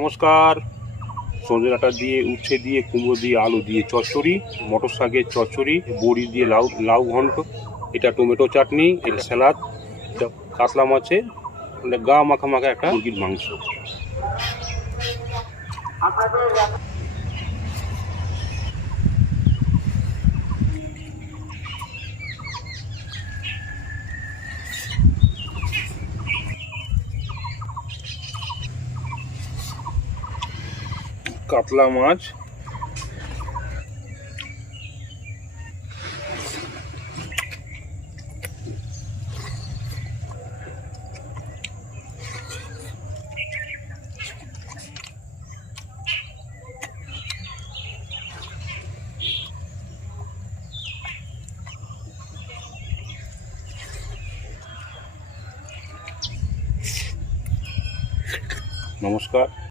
নমস্কার। সজনে ডাঁটা দিয়ে, উচ্ছে দিয়ে, কুমড়ো দিয়ে, আলু দিয়ে চচ্চড়ি, মটর শাকের চচ্চড়ি, বড়ি দিয়ে লাউ লাউ ঘন্ট, এটা টমেটো চাটনি, এটা স্যালাদ, এটা কাতলা মাছের মানে গা মাখা মাখা একটা মুরগির মাংস। কাতলা মাছ, নমস্কার।